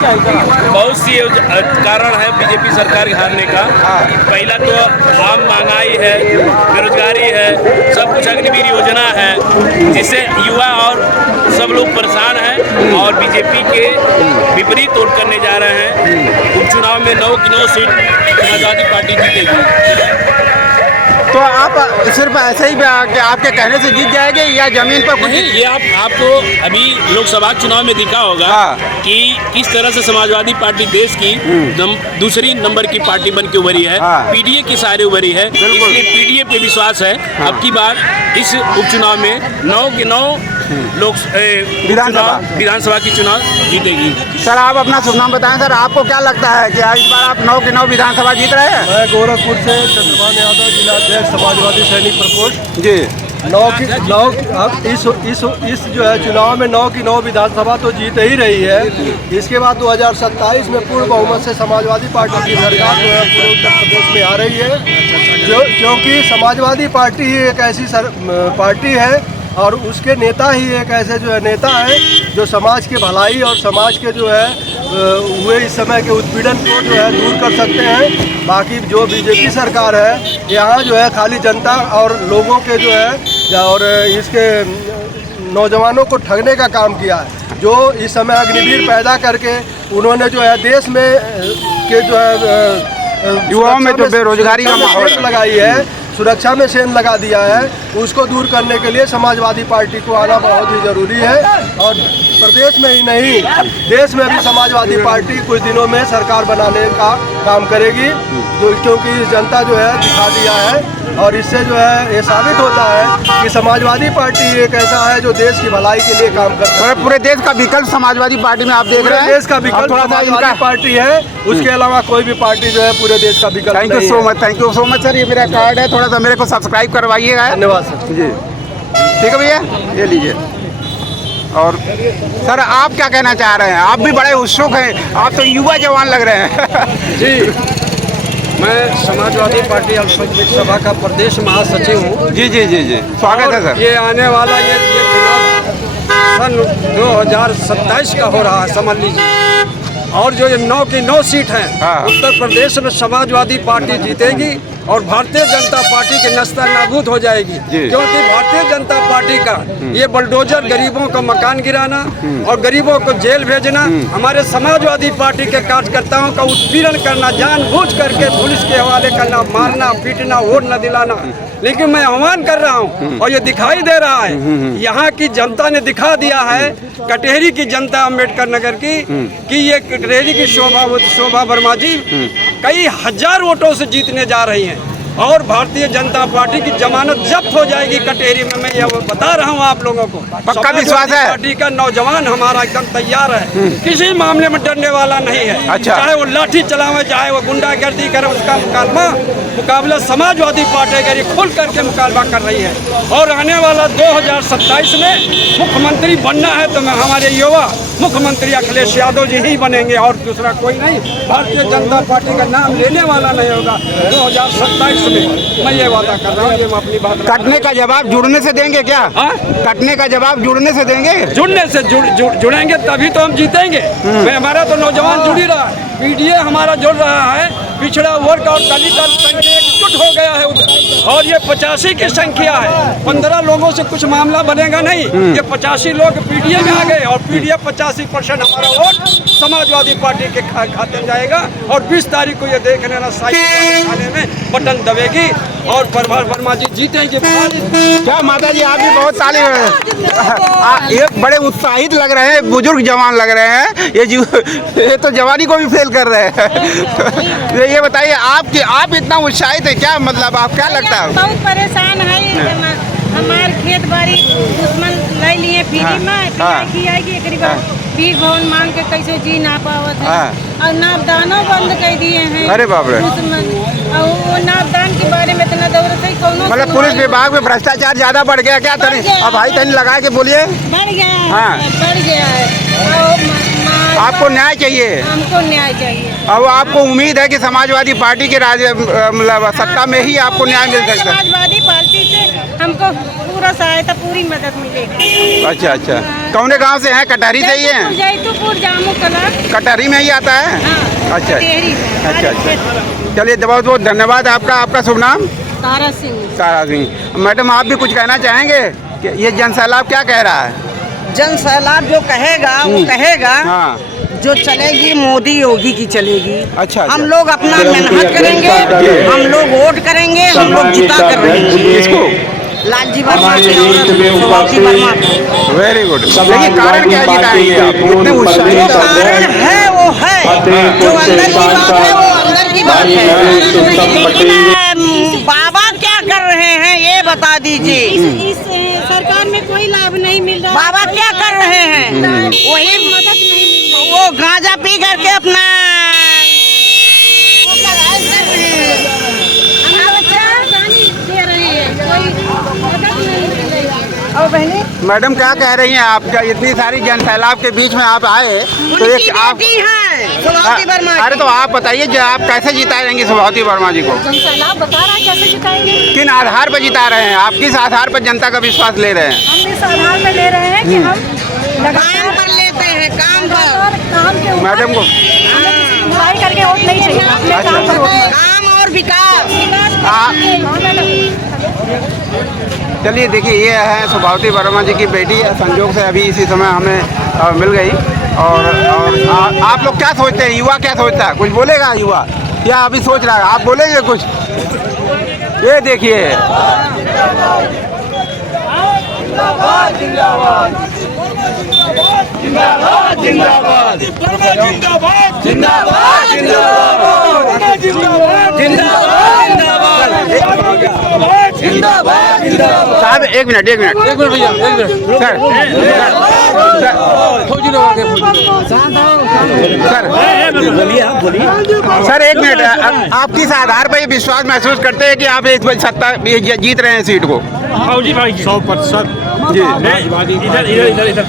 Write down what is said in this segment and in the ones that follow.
बहुत सी कारण है बीजेपी सरकार के हारने का। पहला तो आम महंगाई है, बेरोजगारी है, सब कुछ अग्निवीर योजना है, जिससे युवा और सब लोग परेशान हैं और बीजेपी के विपरीत वोट करने जा रहे हैं। उपचुनाव में 9 की 9 सीट समाजवादी पार्टी जीतेगी। तो आप सिर्फ ऐसे ही आपके कहने से जीत जाएंगे या जमीन पर कुछ? नहीं, ये आपको अभी लोकसभा चुनाव में दिखा होगा कि किस तरह से समाजवादी पार्टी देश की दूसरी नंबर की पार्टी बन के उभरी है। पीडीए की सारी उभरी है, इसलिए पीडीए पे विश्वास है। अब की बार इस उपचुनाव में 9 के 9 लोक विधानसभा की चुनाव जीतेगी। सर आप अपना शुभ नाम बताएं। सर आपको क्या लगता है कि इस बार आप 9 के 9 विधानसभा जीत रहे हैं? मैं गोरखपुर से चंद्रभान यादव, जिला अध्यक्ष समाजवादी सैनिक प्रकोष्ठ जी। 9 अब इस जो है चुनाव में 9 की 9 विधानसभा तो जीत ही रही है। इसके बाद 2027 में पूर्ण बहुमत से समाजवादी पार्टी की सरकार जो है पूरे उत्तर प्रदेश में आ रही है, क्योंकि समाजवादी पार्टी ही एक ऐसी पार्टी है और उसके नेता ही एक ऐसे जो है नेता है जो समाज के भलाई और समाज के जो है हुए इस समय के उत्पीड़न को जो है दूर कर सकते हैं। बाकी जो बीजेपी सरकार है यहाँ जो है खाली जनता और लोगों के जो है और इसके नौजवानों को ठगने का काम किया है। जो इस समय अग्निवीर पैदा करके उन्होंने जो है देश में के जो है युवाओं में जो बेरोजगारी का माहौल लगाई है, सुरक्षा में सेंध लगा दिया है, उसको दूर करने के लिए समाजवादी पार्टी को आना बहुत ही ज़रूरी है। और प्रदेश में ही नहीं देश में भी समाजवादी पार्टी कुछ दिनों में सरकार बनाने का काम करेगी, क्योंकि जनता जो है दिखा दिया है। और इससे जो है ये साबित होता है कि समाजवादी पार्टी एक ऐसा है जो देश की भलाई के लिए काम करता है। पूरे देश का विकल्प समाजवादी पार्टी में आप देख रहे हैं। देश का विकल्प समाजवादी पार्टी है, उसके अलावा कोई भी पार्टी जो है पूरे देश का विकल्प नहीं है। Thank you so much sir. ये मेरा कार्ड है, थोड़ा सा मेरे को सब्सक्राइब करवाइएगा। धन्यवाद सर जी। ठीक है भैया, ये लीजिए। और सर आप क्या कहना चाह रहे हैं? आप भी बड़े उत्सुक हैं, आप तो युवा जवान लग रहे हैं। जी, मैं समाजवादी पार्टी अल्पसंख्यक सभा का प्रदेश महासचिव हूँ। जी जी जी जी, स्वागत है सर। ये आने वाला ये चुनाव सन 2027 का हो रहा है, समझ लीजिए। और जो ये 9 की 9 सीट हैं उत्तर प्रदेश में समाजवादी पार्टी जीतेगी और भारतीय जनता पार्टी की नस्ता नाबूद हो जाएगी, क्योंकि भारतीय जनता पार्टी का ये बुलडोजर गरीबों का मकान गिराना और गरीबों को जेल भेजना, हमारे समाजवादी पार्टी के कार्यकर्ताओं का उत्पीड़न करना, जानबूझ करके पुलिस के हवाले करना, मारना पीटना, वोट न दिलाना। लेकिन मैं आह्वान कर रहा हूँ और ये दिखाई दे रहा है, यहाँ की जनता ने दिखा दिया है, कटेहरी की जनता, अम्बेडकर नगर की, कि ये कटेहरी की शोभा वर्मा जी कई हजार वोटों से जीतने जा रही हैं और भारतीय जनता पार्टी की जमानत जब्त हो जाएगी कटेहरी में। मैं ये बता रहा हूँ आप लोगों को। पक्का विश्वास है? पार्टी का नौजवान हमारा एकदम तैयार है, किसी मामले में डरने वाला नहीं है। अच्छा। चाहे वो लाठी चलावे, चाहे वो गुंडागर्दी करे, उसका मुकाबला समाजवादी पार्टी करी खुल करके मुकाबला कर रही है। और आने वाला 2027 में मुख्यमंत्री बनना है तो हमारे युवा मुख्यमंत्री अखिलेश यादव जी ही बनेंगे और दूसरा कोई नहीं। भारतीय जनता पार्टी का नाम लेने वाला नहीं होगा 2027 में, मैं ये वादा कर रहा हूँ। ये अपनी बात कटने का जवाब जुड़ने से देंगे क्या? कटने का जवाब जुड़ने से देंगे? जुड़ने से जुड़ेंगे तभी तो हम जीतेंगे। हमारा तो नौजवान जुड़ ही रहा है, पीडीए हमारा जुड़ रहा है, पिछड़ा वर्ग और दलित एकजुट हो गया है और ये 85 की संख्या है। 15 लोगों से कुछ मामला बनेगा नहीं, ये 85 लोग पीडीए में आ गए और पीडीए 85% हमारा वोट समाजवादी पार्टी के खाते जाएगा। और 20 तारीख को ये देख लेना, साइकिल खाने में बटन दबेगी और प्रभार वर्मा जी जीतेंगे। क्या माता जी, आप भी बहुत ताली, ये बड़े उत्साहित लग रहे हैं, बुजुर्ग जवान लग रहे हैं। ये तो जवानी को भी फेल कर रहे हैं। ये बताइए आप इतना उत्साहित है क्या? मतलब आप क्या लगता है? बहुत परेशान है, हमारे खेत बाड़ी दुश्मन ले लिए फ्री में की आएगी एक बीज भवन मांग के कैसे जी ना पावत है और नापदानों बंद कर दिए हैं। अरे बाप रे। वो नापदान के बारे में इतना दौर से मतलब पुलिस विभाग में भ्रष्टाचार ज्यादा बढ़ गया क्या? अब भाई तनी लगा के बोलिए। बढ़ गया है, बढ़ गया है। आपको न्याय चाहिए? हमको न्याय चाहिए। अब आपको उम्मीद है कि समाजवादी पार्टी के मतलब सत्ता में ही आपको न्याय मिल सकता है? समाजवादी पार्टी से हमको पूरा सहायता पूरी मदद मिलेगी। अच्छा अच्छा, कौने गांव से हैं? कटहरी से ही हैं? जैतूपुर जामू कला कटहरी में ही आता है? हाँ, अच्छा कटहरी में। अच्छा अच्छा, चलिए बहुत बहुत धन्यवाद आपका। आपका शुभ नाम? तारा सिंह। तारा सिंह। मैडम आप भी कुछ कहना चाहेंगे कि ये जन सैलाब क्या कह रहा है? जन सैलाब जो कहेगा वो कहेगा, हाँ जो चलेगी मोदी योगी की चलेगी। अच्छा, हम लोग अपना मेहनत करेंगे, हम लोग वोट करेंगे, हम लोग जिता कर रहेंगे। किसको? लालजी वर्मा के और स्वाति वर्मा को। Very good. लेकिन कारण क्या जिताएंगे आप? कितने उत्साहित? जो कारण है वो है, जो अंदर की बात है वो अंदर की बात है। बाबा क्या कर रहे हैं ये बता दीजिए। इस सरकार में कोई लाभ नहीं मिल रहा। बाबा क्या कर रहे हैं? वही मदद नहीं मिल रही। वो गांजा पी करके अपना दे रहे हैं, कोई मदद नहीं मिल रही है। और बहनी मैडम क्या कह रही हैं आप? क्या इतनी सारी जन सैलाब के बीच में आप आए तो उनकी एक आप बेटी है स्वाति वर्मा। अरे तो आप बताइए जो आप कैसे जिताएंगे स्वाति वर्मा जी को? सैलाब बता रहा है कैसे जिताएंगे। किन आधार पर जिता रहे हैं आप? किस आधार पर जनता का विश्वास ले रहे हैं? हम इस आधार पे ले रहे हैं कि हम काम पर लेते हैं, काम पर। काम के ऊपर मैडम को बुराई करके वोट नहीं चाहिए, अपने काम पर वोट। काम और विकास। चलिए देखिए, ये है स्वाति वर्मा जी की बेटी। संजोग से अभी इसी समय हमें मिल गई। और आप लोग क्या सोचते हैं? युवा क्या सोचता है? कुछ बोलेगा युवा या अभी सोच रहा है? आप बोलेंगे कुछ? ये देखिए, साहब एक मिनट भैया, सर एक मिनट। आप किस आधार पर ये विश्वास महसूस करते हैं कि आप इस सत्ता जीत रहे हैं सीट को? 100% जी इधर इधर इधर इधर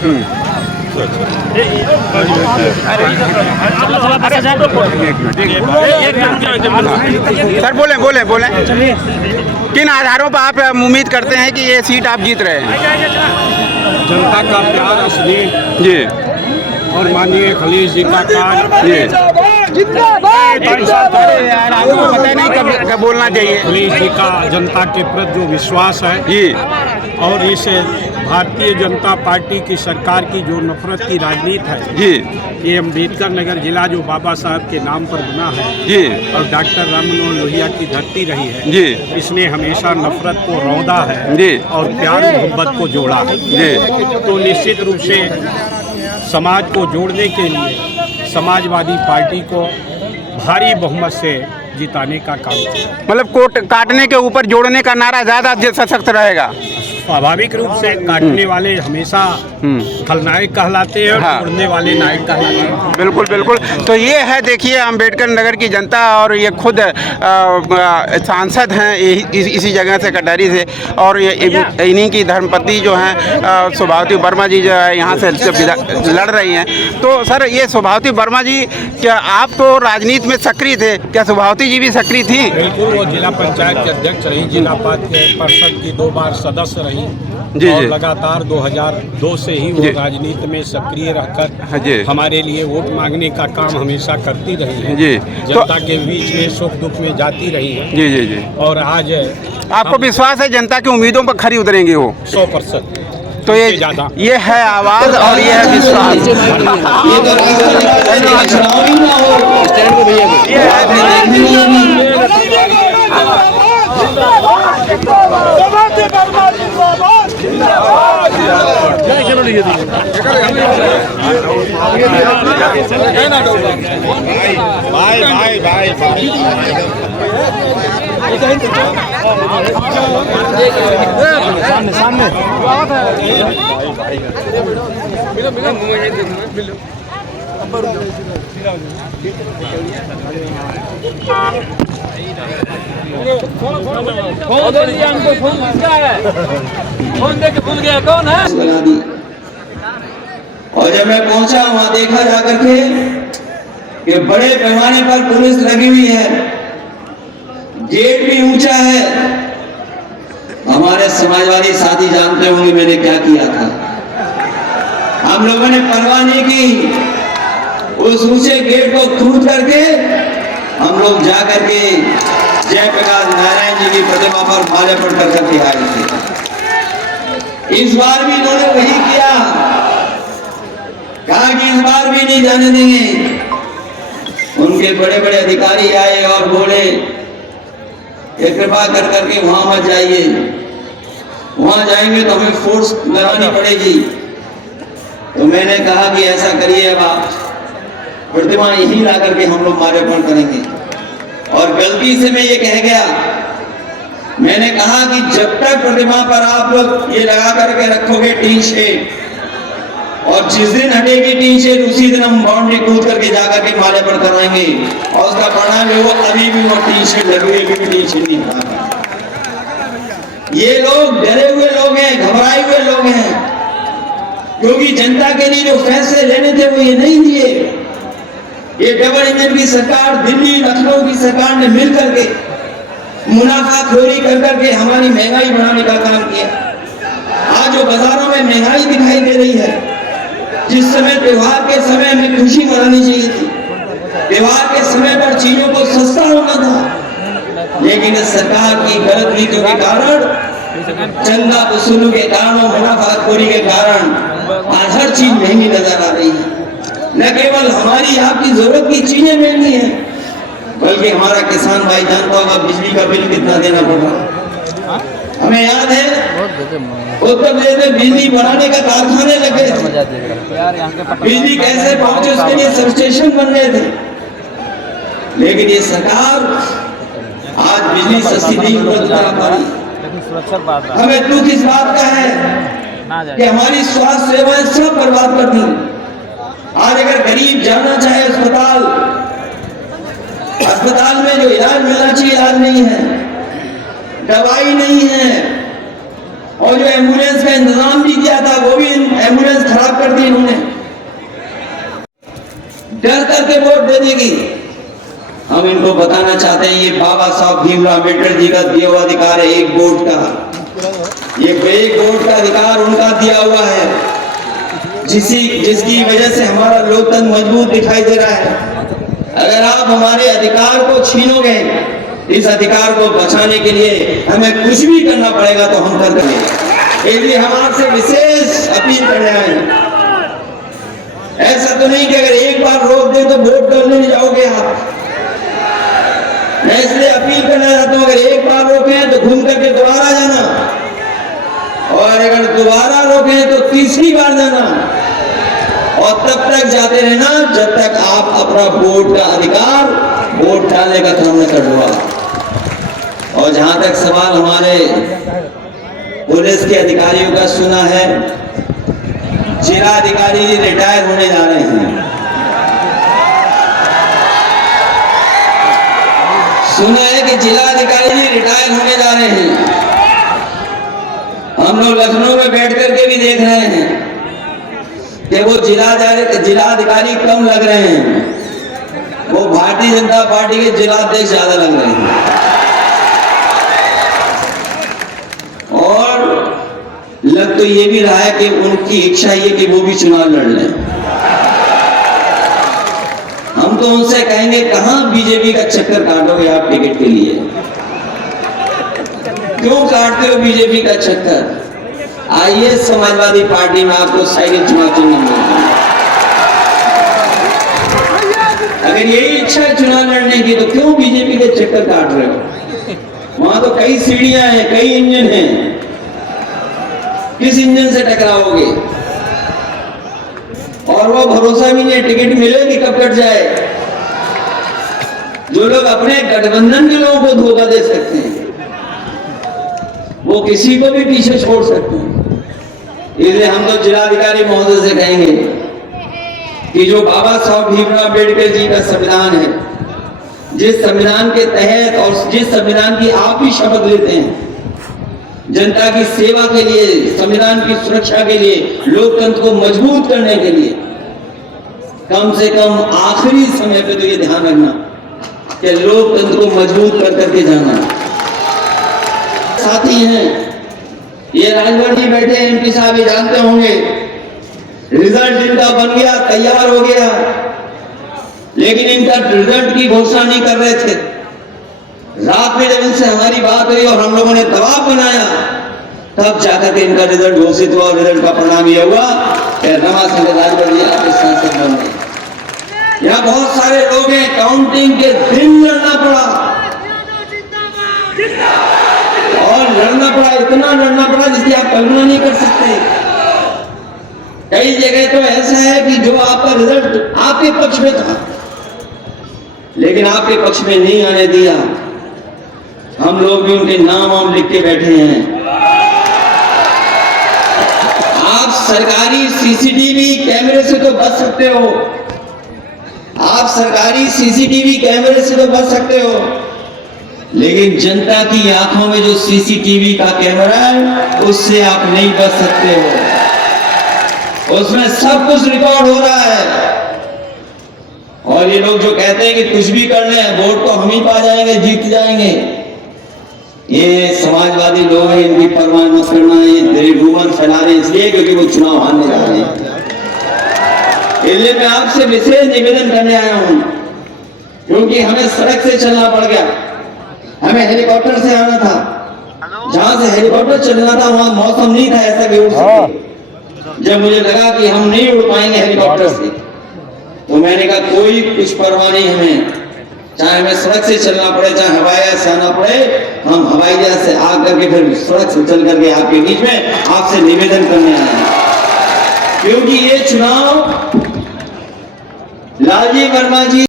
सर बोले किन आधारों पर आप उम्मीद करते हैं कि ये सीट आप जीत रहे हैं? जनता का प्यार, स्नेह जी और माननीय खलील जी का काम। जी यार आपको पता नहीं कब बोलना चाहिए। खलील जी का जनता के प्रति जो विश्वास है जी और इस भारतीय जनता पार्टी की सरकार की जो नफरत की राजनीति है जी ये अम्बेडकर नगर जिला जो बाबा साहब के नाम पर बना है जी और डॉक्टर राम मनोहर लोहिया की धरती रही है जी इसने हमेशा नफरत को रौंदा है जी और प्यार मोहब्बत को जोड़ा है। जी तो निश्चित रूप से समाज को जोड़ने के लिए समाजवादी पार्टी को भारी बहुमत से जिताने का काम किया। मतलब कोट काटने के ऊपर जोड़ने का नारा ज़्यादा सशक्त रहेगा। स्वाभाविक रूप से काटने वाले हमेशा खलनायक कहलाते हैं और हाँ। जोड़ने वाले नायक कहलाते हैं। बिल्कुल बिल्कुल। तो ये है देखिए अम्बेडकर नगर की जनता और ये खुद सांसद हैं इसी जगह से कटहरी से और ये इन्हीं की धर्मपत्नी जो हैं स्वाति वर्मा जी जो है यहाँ से लड़ रही हैं। तो सर ये स्वाति वर्मा जी क्या आप तो राजनीति में सक्रिय थे, क्या स्वाति जी भी सक्रिय थी? बिल्कुल, वो जिला पंचायत के अध्यक्ष रही, जिला परिषद की 2 बार सदस्य रही जी और जी लगातार 2002 से ही वो राजनीति में सक्रिय रहकर हमारे लिए वोट मांगने का काम हमेशा करती रही है जी। जनता के बीच में सुख दुख में जाती रही है जी जी जी। और आज आपको विश्वास है जनता की उम्मीदों पर खरी उतरेंगे वो? 100%। तो ये है आवाज़ और ये है विश्वास। और जब मैं पहुंचा वहां देखा जाकर के कि बड़े पैमाने पर पुलिस लगी हुई है, गेट भी ऊंचा है हमारे समाजवादी साथी जानते होंगे मैंने क्या किया था। हम लोगों ने परवाह नहीं की, उस ऊंचे गेट को तोड़ करके हम लोग जा करके जयप्रकाश नारायण जी की प्रतिमा पर माल्यार्पण कर करके आए थे। इस बार भी इन्होंने वही किया, कहा कि इस बार भी नहीं जाने देंगे। उनके बड़े बड़े अधिकारी आए और बोले कि कृपा कर करके वहां मत जाइए, वहां जाएंगे तो हमें फोर्स लगानी पड़ेगी। तो मैंने कहा कि ऐसा करिए, अब आप प्रतिमा यहीं ला करके हम लोग माल्यार्पण करेंगे। और गलती से मैं ये कह गया, मैंने कहा कि जब तक प्रतिमा पर आप लोग ये लगा करके रखोगे टीन शेड, और जिस दिन हटेगी टीन शेड उसी दिन हम बाउंड्री कूद करके जाकर के माल्यार्पण कराएंगे। और उसका परिणाम है वो अभी भी वो टीन शेड लगी हुई, अभी भी टीन शेड नहीं बना। ये लोग डरे हुए लोग हैं, घबराए हुए लोग हैं, क्योंकि जनता के लिए जो फैसले लेने थे वो ये नहीं दिए। ये डबल इंजन की सरकार, दिल्ली लखनऊ की सरकार ने मिलकर के मुनाफाखोरी कर करके हमारी महंगाई बढ़ाने का काम किया। आज जो बाजारों में महंगाई दिखाई दे रही है, जिस समय त्योहार के समय में खुशी मनानी चाहिए थी, त्योहार के समय पर चीजों को सस्ता होना था, लेकिन इस सरकार की गलत नीतियों के कारण, चंदा वसूली के कारण, मुनाफाखोरी के कारण आज हर चीज महंगी नजर आ रही है। न केवल हमारी आपकी जरूरत की चीजें महंगी हैं, बल्कि हमारा किसान भाई जानता होगा बिजली का बिल कितना देना पड़ रहा है। हमें याद है उत्तर प्रदेश में बिजली बनाने का कारखाने लगे थे, बिजली कैसे पहुंचे उसके लिए सब स्टेशन बन रहे थे, लेकिन ये सरकार आज बिजली सस्ती नहीं उपलब्ध करा पा रही। हमें दुख इस बात का है कि हमारी स्वास्थ्य सेवाएं सब बर्बाद कर दी। आज अगर गरीब जाना चाहे अस्पताल, अस्पताल में जो इलाज मिलना चाहिए इलाज नहीं है, दवाई नहीं है, और जो एम्बुलेंस का इंतजाम भी किया था वो भी एम्बुलेंस खराब कर दी इन्होंने। डर करके वोट दे देगी। हम इनको बताना चाहते हैं, ये बाबा साहब भीमराव अम्बेडकर जी का दिया हुआ अधिकार है, एक वोट का। ये एक वोट का अधिकार उनका दिया हुआ है, जिसकी वजह से हमारा लोकतंत्र मजबूत दिखाई दे रहा है। अगर आप हमारे अधिकार को छीनोगे, इस अधिकार को बचाने के लिए हमें कुछ भी करना पड़ेगा तो हम कर देंगे। इसलिए हम आपसे विशेष अपील करने आए हैं। ऐसा तो नहीं कि अगर एक बार रोक दें तो वोट करने नहीं जाओगे आप। मैं इसलिए अपील करना चाहता हूं, अगर एक बार रोके तो घूम करके दोबारा जाना, और अगर दोबारा रोके तो तीसरी बार जाना, और तब तक जाते रहना जब तक आप अपना वोट का अधिकार, वोट डालने का काम न कर दो। और जहां तक सवाल हमारे पुलिस के अधिकारियों का सुना है, जिला अधिकारी रिटायर होने जा रहे हैं। सुना है कि जिला अधिकारी जी रिटायर होने जा रहे हैं। हम लोग लखनऊ में बैठ करके भी देख रहे हैं कि वो जिला अधिकारी कम लग रहे हैं, वो भारतीय जनता पार्टी के जिला अध्यक्ष ज्यादा लग रहे हैं। और लग तो ये भी रहा है कि उनकी इच्छा ये कि वो भी चुनाव लड़ लें। हम तो उनसे कहेंगे, कहां बीजेपी का चक्कर काटोगे आप टिकट के लिए? क्यों काटते हो बीजेपी का चक्कर? आइए समाजवादी पार्टी में आपको साइकिल चुनाव चिन्ह मिलता है। अगर यही इच्छा है चुनाव लड़ने की तो क्यों बीजेपी के चक्कर काट रहे हो? वहां तो कई सीढ़ियां हैं, कई इंजन हैं, किस इंजन से टकराओगे? और वो भरोसा भी नहीं, टिकट मिलेगी कब कट जाए। जो लोग अपने गठबंधन के लोगों को धोखा दे सकते हैं, वो किसी को भी पीछे छोड़ सकते हैं। इसलिए हम तो जिलाधिकारी महोदय से कहेंगे कि जो बाबा साहब भीमराव अम्बेडकर जी का संविधान है, जिस संविधान के तहत और जिस संविधान की आप भी शपथ लेते हैं, जनता की सेवा के लिए, संविधान की सुरक्षा के लिए, लोकतंत्र को मजबूत करने के लिए, कम से कम आखिरी समय पे तो ये ध्यान रखना कि लोकतंत्र को मजबूत कर करके जाना। साथी हैं ये राजभर जी बैठे एमपी साहब ये जानते होंगे, रिजल्ट जिनका बन गया, तैयार हो गया, लेकिन इनका रिजल्ट की घोषणा नहीं कर रहे थे। रात में जब इनसे हमारी बात हुई और हम लोगों ने दबाव बनाया, तब जाकर के इनका रिजल्ट घोषित हुआ। रिजल्ट का परिणाम यह हुआ कि रमाशंकर राजभर जी आपके सांसद बन गए। यहाँ बहुत सारे लोग हैं, काउंटिंग के दिन लड़ना पड़ा और लड़ना पड़ा, इतना लड़ना पड़ा जिसकी आप कल्पना नहीं कर सकते। कई जगह तो ऐसा है कि जो आपका रिजल्ट आपके पक्ष में था, लेकिन आपके पक्ष में नहीं आने दिया। हम लोग भी उनके नाम लिख के बैठे हैं। आप सरकारी सीसीटीवी कैमरे से तो बच सकते हो, आप सरकारी सीसीटीवी कैमरे से तो बच सकते हो, लेकिन जनता की आंखों में जो सीसीटीवी का कैमरा है उससे आप नहीं बच सकते हो। उसमें सब कुछ रिकॉर्ड हो रहा है। और ये लोग जो कहते हैं कि कुछ भी कर ले, वोट तो हम ही पा जाएंगे, जीत जाएंगे, ये समाजवादी लोग हैं, इनकी परवाह मत करना। ये रूमर फैला रहे इसलिए क्योंकि वो चुनाव हारने जा रहे हैं। इसलिए मैं आपसे विशेष निवेदन करने आया हूं, क्योंकि हमें सड़क से चलना पड़ गया। हमें हेलीकॉप्टर से आना था, जहां से हेलीकॉप्टर चलना था वहां मौसम नहीं था ऐसा कि उड़ सके। जब मुझे लगा कि हम नहीं उड़ पाएंगे हेलीकॉप्टर से, तो मैंने कहा कोई कुछ परवाह नहीं हमें, चाहे हमें सड़क से चलना पड़े, चाहे हवाई जहाज से आना पड़े, हम हवाई जहाज से आ करके फिर सड़क से चल करके आपके बीच में आपसे निवेदन करने आए हैं। क्योंकि ये चुनाव लालजी वर्मा जी,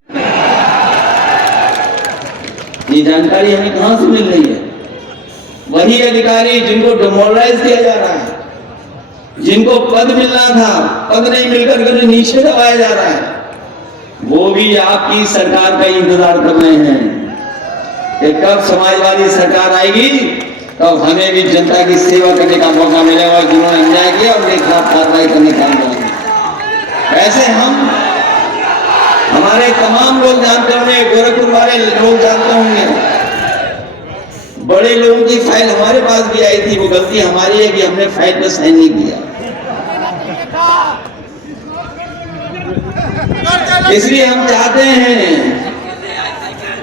ये जानकारी हमें कहां से मिल रही है? वही अधिकारी जिनको डिमोरलाइज किया जा रहा है, जिनको पद मिलना था, पद नहीं मिलकर के नीचे दबाया जा रहा है, वो भी आपकी सरकार का इंतजार कर रहे हैं कि कब समाजवादी सरकार आएगी, तब हमें भी जनता की सेवा करने का मौका मिलेगा और जिन्होंने अन्याय किया उनके खिलाफ कार्रवाई करने का मौका। वैसे हमारे तमाम लोग जानते होंगे, गोरखपुर वाले लोग जानते होंगे, बड़े लोगों की फाइल हमारे पास भी आई थी। वो गलती हमारी है कि हमने फाइल पर साइन नहीं किया। इसलिए हम चाहते हैं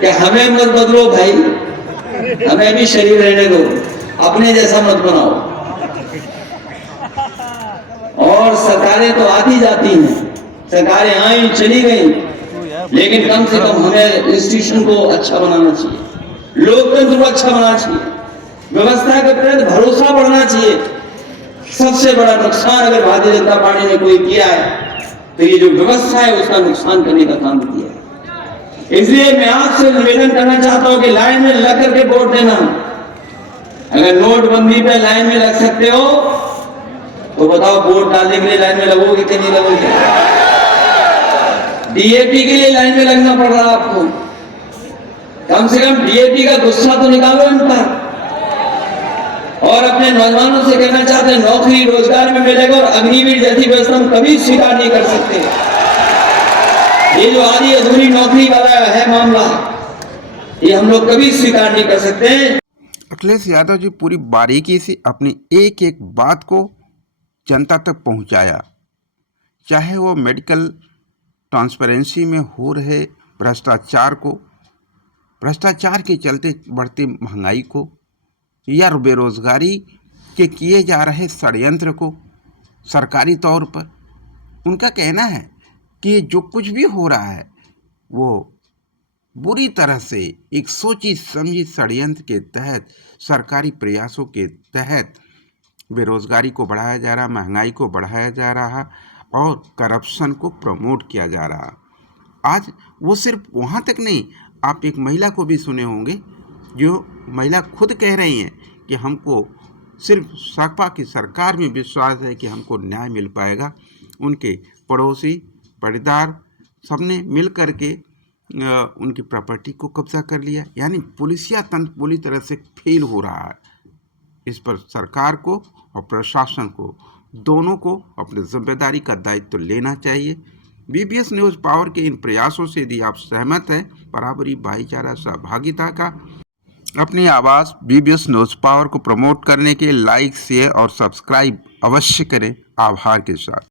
कि हमें मत बदलो भाई, हमें भी शरीर रहने दो, अपने जैसा मत बनाओ। और सरकारें तो आती जाती हैं, सरकारें आई चली गई, लेकिन कम से कम हमें इंस्टीट्यूशन को अच्छा बनाना चाहिए, लोकतंत्र को अच्छा बनाना चाहिए, व्यवस्था के प्रति भरोसा बढ़ना चाहिए। सबसे बड़ा नुकसान अगर भारतीय जनता पार्टी ने कोई किया है तो ये जो व्यवस्था है उसका नुकसान करने का काम किया है। इसलिए मैं आपसे निवेदन करना चाहता हूं कि लाइन में लग करके वोट देना। अगर नोटबंदी पे लाइन में लग सकते हो तो बताओ वोट डालने के लिए लाइन में लगोगे कि नहीं लगोगे? डीएपी के लिए लाइन में लगना पड़ रहा है आपको। कम से कम डीएपी का गुस्सा तो निकालो इन पर। और अपने नौजवानों से कहना चाहते हैं नौकरी रोजगार में मिलेगा, और अग्निवीर जैसी व्यवस्था हम कभी स्वीकार नहीं कर सकते। ये जो आधी अधूरी नौकरी वाला है मामला, ये हम लोग कभी स्वीकार नहीं कर सकते। अखिलेश यादव जी पूरी बारीकी से अपनी एक एक बात को जनता तक पहुंचाया, चाहे वो मेडिकल ट्रांसपेरेंसी में हो रहे भ्रष्टाचार को, भ्रष्टाचार के चलते बढ़ती महंगाई को, या बेरोजगारी के किए जा रहे षड्यंत्र को सरकारी तौर पर। उनका कहना है कि जो कुछ भी हो रहा है वो बुरी तरह से एक सोची समझी षड्यंत्र के तहत, सरकारी प्रयासों के तहत बेरोजगारी को बढ़ाया जा रहा, महंगाई को बढ़ाया जा रहा और करप्शन को प्रमोट किया जा रहा। आज वो सिर्फ वहाँ तक नहीं, आप एक महिला को भी सुने होंगे, जो महिला खुद कह रही हैं कि हमको सिर्फ सपा की सरकार में विश्वास है कि हमको न्याय मिल पाएगा। उनके पड़ोसी पड़ीदार सबने मिल कर के उनकी प्रॉपर्टी को कब्जा कर लिया। यानी पुलिसिया तंत्र पूरी तरह से फेल हो रहा है। इस पर सरकार को और प्रशासन को, दोनों को अपनी जिम्मेदारी का दायित्व लेना चाहिए। बीबीएस न्यूज़ पावर के इन प्रयासों से यदि आप सहमत हैं बराबरी, भाईचारा, सहभागिता का, अपनी आवाज़ BBS न्यूज़ पावर को प्रमोट करने के लिए लाइक, शेयर और सब्सक्राइब अवश्य करें। आभार के साथ।